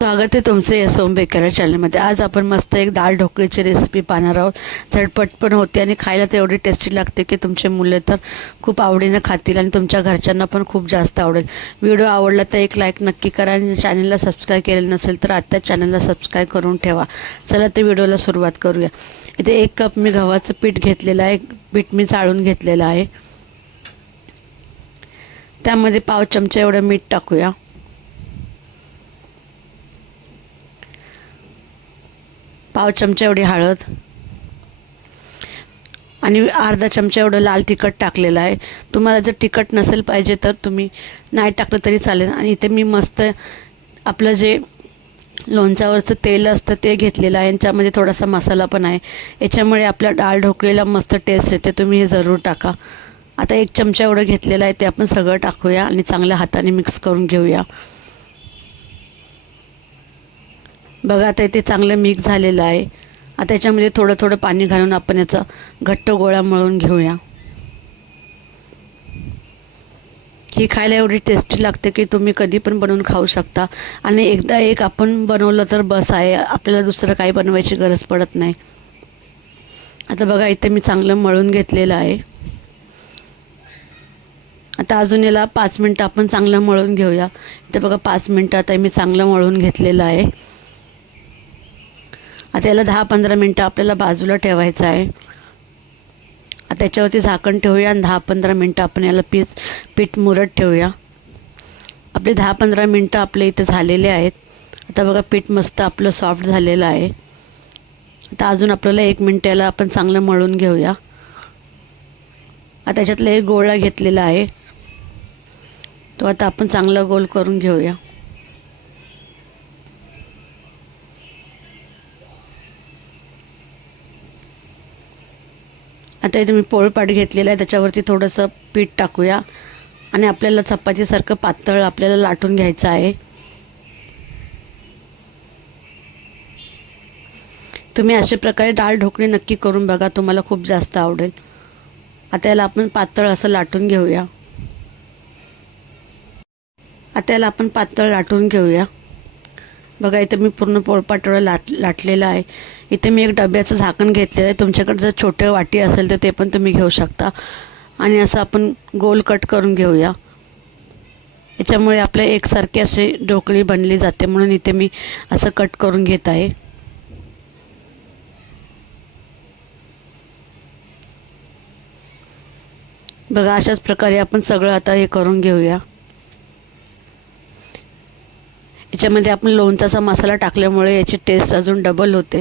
स्वागत आहे तुमचं या सोम बेकऱ्या चॅनलमध्ये आज आपण मस्त एक दाल ढोकळीची रेसिपी पाहणार आहोत. झटपट पण होते आणि खायला तर एवढी टेस्टी लागते की तुमचे मुलं तर खूप आवडीनं खातील आणि तुमच्या घरच्यांना पण खूप जास्त आवडेल. व्हिडिओ आवडला तर एक लाईक नक्की करा आणि चॅनलला सबस्क्राईब केलेलं नसेल तर आत्ताच चॅनलला सबस्क्राईब करून ठेवा. चला ते व्हिडिओला सुरुवात करूया. इथे एक कप मी गव्हाचं पीठ घेतलेलं आहे. पीठ मी चाळून घेतलेलं आहे. त्यामध्ये पाव चमचा एवढं मीठ टाकूया. पाव चमचा एवढी हळद. आणि अर्धा चमचा एवढं लाल तिखट टाकलेलं आहे. तुम्हाला जर तिखट नसेल पाहिजे तर तुम्ही नाही टाकलं तरी चालेल. आणि इथे मी मस्त आपलं जे लोणच्यावरचं तेल असतं ते घेतलेलं आहे. यांच्यामध्ये थोडासा मसाला पण आहे. याच्यामुळे आपल्या डाळ ढोकळीला मस्त टेस्ट येते. तुम्ही हे जरूर टाका. आता एक चमचा एवढं घेतलेलं आहे ते आपण सगळं टाकूया आणि चांगल्या हाताने मिक्स करून घेऊया. बघा आता इथे चांगलं मिक्स झालेलं आहे. आता त्याच्यामध्ये थोडं थोडं पाणी घालून आपण याचा घट्ट गोळा मळून घेऊया. ही खायला एवढी टेस्टी लागते की तुम्ही कधी पण बनवून खाऊ शकता. आणि एकदा एक आपण बनवलं तर बस आहे. आपल्याला दुसरं काही बनवायची गरज पडत नाही. आता बघा इथे मी चांगलं मळून घेतलेलं आहे. आता अजून याला पाच मिनटं आपण चांगलं मळून घेऊया. इथे बघा पाच मिनटं आता मी चांगलं मळून घेतलेलं आहे. आता याला दहा पंधरा मिनटं आपल्याला बाजूला ठेवायचं आहे. आता याच्यावरती झाकण ठेवूया आणि दहा पंधरा मिनटं आपण याला पीठ पीठ मुरत ठेवूया. आपले दहा पंधरा मिनटं आपले इथं झालेले आहेत. आता बघा पीठ मस्त आपलं सॉफ्ट झालेलं आहे. आता अजून आपल्याला एक मिनटं याला आपण चांगलं मळून घेऊया. आता त्याच्यातला एक गोळा घेतलेला आहे. तो आता आपण चांगला गोल करून घेऊया. आता इथे मी पोळपाट घेतलेला आहे त्याच्यावरती थोडंसं पीठ टाकूया. आणि आपल्याला चपातीसारखं पातळ आपल्याला लाटून घ्यायचं आहे. तुम्ही अशा प्रकारे डाळ ढोकळी नक्की करून बघा तुम्हाला खूप जास्त आवडेल. आता याला आपण पातळ असं लाटून घेऊया. आता याला आपण पातळ लाटून घेऊया. बघा इथं मी पूर्ण पोळपाटोळं लाट लाटलेलं आहे. इथे मी एक डब्याचं झाकण घेतलेलं आहे. तुमच्याकडे जर छोटं वाटी असेल तर ते पण तुम्ही घेऊ शकता. आणि असं आपण गोल कट करून घेऊया. याच्यामुळे आपल्या एकसारखी अशी ढोकळी बनली जाते. म्हणून इथे मी असं कट करून घेत आहे. बघा अशाच प्रकारे आपण सगळं आता हे करून घेऊया. याच्यामध्ये आपण लोणचाचा मसाला टाकल्यामुळे याची टेस्ट अजून डबल होते.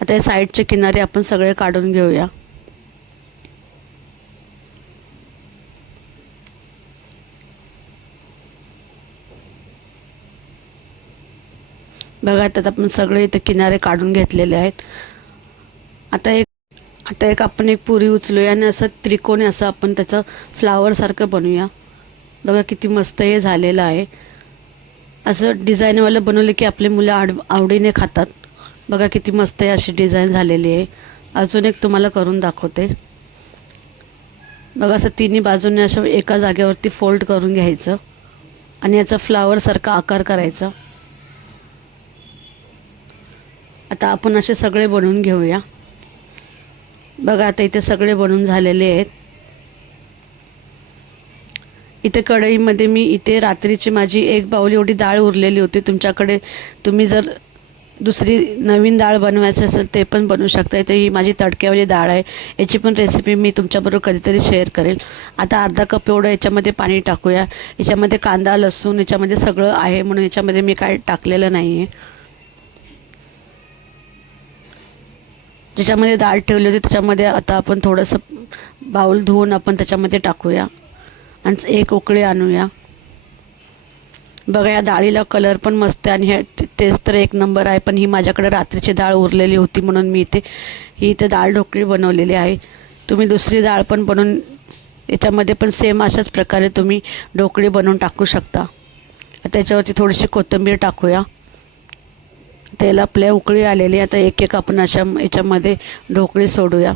आता हे साईडचे किनारे आपण सगळे काढून घेऊया. बघा त्यात आपण सगळे इथे किनारे काढून घेतलेले आहेत. आता एक आता एक आपण एक पुरी उचलूया आणि असं त्रिकोणी असं आपण त्याचं फ्लावरसारखं बनवूया. बघा किती मस्त हे झालेलं आहे. असं डिझाईनवालं बनवलं की आपले मुलं आड आवडीने खातात. बघा किती मस्त आहे अशी डिझाईन झालेली आहे. अजून एक तुम्हाला करून दाखवते. बघा असं तिन्ही बाजूने असं एका जागेवरती फोल्ड करून घ्यायचं. आणि याचा फ्लावरसारखा आकार करायचा. आता आपण असे सगळे बनवून घेऊया. बघा आता इथे सगळे बनवून झालेले आहेत. इथे कढईमध्ये मी इथे रात्रीची माझी एक बाऊल एवढी डाळ उरलेली होती. तुमच्याकडे तुम्ही जर दुसरी नवीन डाळ बनवायची असेल ते पण बनवू शकता. इथे ही माझी तडक्यावाली डाळ आहे. याची पण रेसिपी मी तुमच्याबरोबर कधीतरी शेअर करेल. आता अर्धा कप एवढं याच्यामध्ये पाणी टाकूया. याच्यामध्ये कांदा लसूण याच्यामध्ये सगळं आहे म्हणून याच्यामध्ये मी काय टाकलेलं नाही आहे ज्याच्यामध्ये डाळ ठेवली होती त्याच्यामध्ये आता आपण थोडंसं बाऊल धुवून आपण त्याच्यामध्ये टाकूया. आणि एक उकळी आणूया. बघा या डाळीला कलर पण मस्त आहे आणि हे टेस्ट तर एक नंबर आहे पण ही माझ्याकडे रात्रीची डाळ उरलेली होती म्हणून मी इथे ही इथे डाळ ढोकळी बनवलेली आहे. तुम्ही दुसरी डाळ पण बनवून याच्यामध्ये पण सेम अशाच प्रकारे तुम्ही ढोकळी बनवून टाकू शकता. त्याच्यावरती थोडीशी कोथिंबीर टाकूया. त्याला आपल्या उकळी आलेली आता एक एक आपण अशा याच्यामध्ये ढोकळी सोडूया.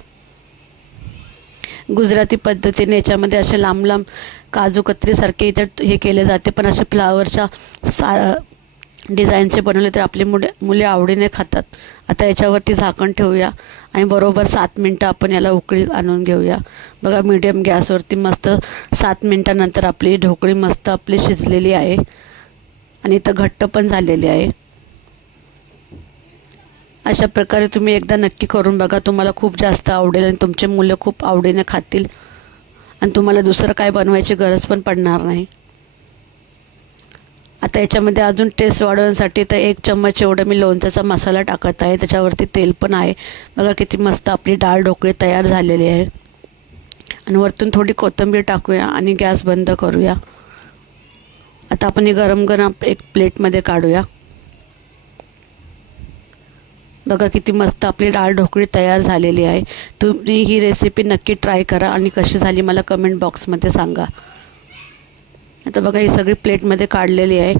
गुजराती पद्धतीने याच्यामध्ये असे लांब लांब काजू कत्रीसारखे इथे हे केले जाते. पण असे फ्लावरच्या सा डिझाईनचे बनवले तर आपली मुले मुले आवडीने खातात. आता याच्यावरती झाकण ठेवूया आणि बरोबर सात मिनटं आपण याला उकळी आणून घेऊया. बघा मीडियम गॅसवरती मस्त सात मिनटानंतर आपली ढोकळी मस्त आपली शिजलेली आहे. आणि इथं घट्ट पण झालेली आहे. अशा प्रकारे तुम्ही एकदा नक्की करून बघा. तुम्हाला खूप जास्त आवडेल आणि तुमचे मुलं खूप आवडीने खातील. आणि तुम्हाला दुसरं काय बनवायची गरज पण पडणार नाही. आता याच्यामध्ये अजून टेस्ट वाढवण्यासाठी तर एक चम्मच एवढं मी लोणच्याचा मसाला टाकत आहे. त्याच्यावरती तेल पण आहे. बघा किती मस्त आपली डाळ ढोकळी तयार झालेली आहे. आणि वरतून थोडी कोथिंबीर टाकूया आणि गॅस बंद करूया. आता आपण हे गरम गरम एक प्लेटमध्ये काढूया. बघा किती मस्त आपली डाळ ढोकळी तयार झालेली आहे. तुम्ही ही रेसिपी नक्की ट्राय करा आणि कशी झाली मला कमेंट बॉक्समध्ये सांगा. आता बघा ही सगळी प्लेटमध्ये काढलेली आहे.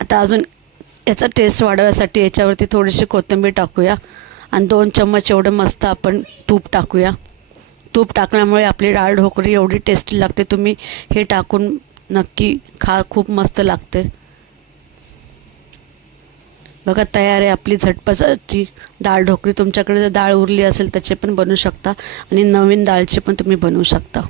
आता अजून याचा टेस्ट वाढवण्यासाठी याच्यावरती थोडीशी कोथिंबीर टाकूया. आणि दोन चम्मच एवढं मस्त आपण तूप टाकूया. तूप टाकल्यामुळे आपली डाळ ढोकळी एवढी टेस्टी लागते. तुम्ही हे टाकून नक्की खा खूप मस्त लागते. बघा तयार आहे आपली झटपसाची डाळ ढोकळी तुमच्याकडे जर डाळ उरली असेल त्याचे पण बनवू शकता. आणि नवीन डाळची पण तुम्ही बनवू शकता.